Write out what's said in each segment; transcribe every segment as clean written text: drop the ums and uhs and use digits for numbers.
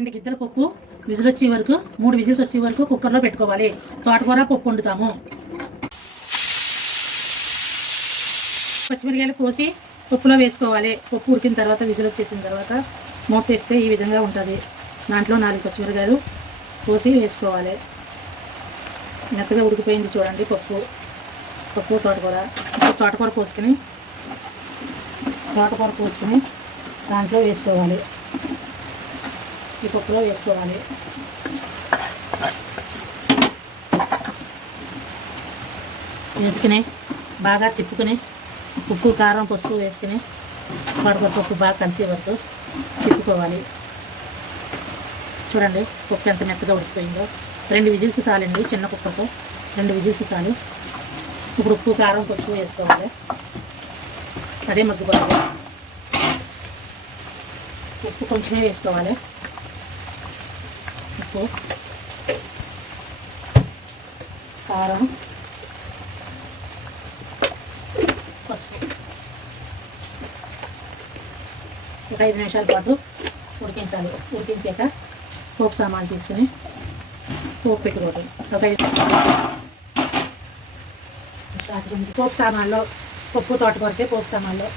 2 గిద్దల పప్పు విజిల్ వచ్చే వరకు 3 విజిల్స్ వచ్చే వరకు కుక్కర్లో పెట్టుకోవాలి. తోటకూర పప్పు వండుతాము. పచ్చిమిరకాయలు కోసి పప్పులో వేసుకోవాలి. పప్పు ఉడికిన తర్వాత విజిల్ వచ్చేసిన తర్వాత మూత వేస్తే ఈ విధంగా ఉంటుంది. దాంట్లో 4 పచ్చిమిరకాయలు కోసి వేసుకోవాలి. మెత్తగా ఉడికిపోయింది చూడండి పప్పు తోటకూర పోసుకొని దాంట్లో వేసుకోవాలి. ఈ పప్పులో వేసుకోవాలి. వేసుకుని బాగా తిప్పుకొని ఉప్పు కారం పసుపు వేసుకుని తోటకూర పప్పు బాగా కలిసే వరకు తిప్పుకోవాలి. చూడండి పప్పు ఎంత మెత్తగా ఉడికిపోయిందో. 2 విజిల్స్ చాలండి. చిన్న కుక్కర్తో 2 విజిల్స్ చాలు. ఇప్పుడు ఉప్పు కారం పసుపు వేసుకోవాలి. అదే మగ్గిపోతుంది. ఉప్పు కొంచెమే వేసుకోవాలి. ఉప్పు కారం పసుపు ఒక 5 నిమిషాల పాటు ఉడికించాలి. ఉడికించాక పోపు సామాన్లు తీసుకుని పోపు పెట్టుకోవటం. ఒక 5 పోపు సామాన్లో పప్పు తోటకూరకే పోపు సామాన్లో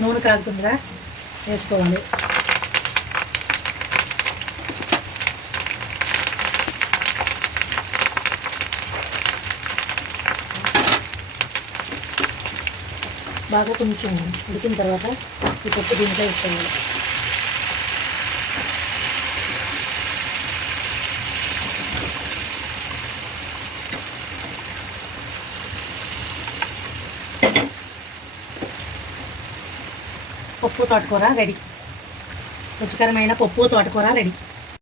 నూనె కాగుతుందిగా వేసుకోవాలి. బాగా కొంచెం ఉడికిన తర్వాత ఈ పప్పు దీంట్లో వేసుకోవాలి. పప్పు తోటకూర రెడీ. రుచికరమైన పప్పు తోటకూర రెడీ.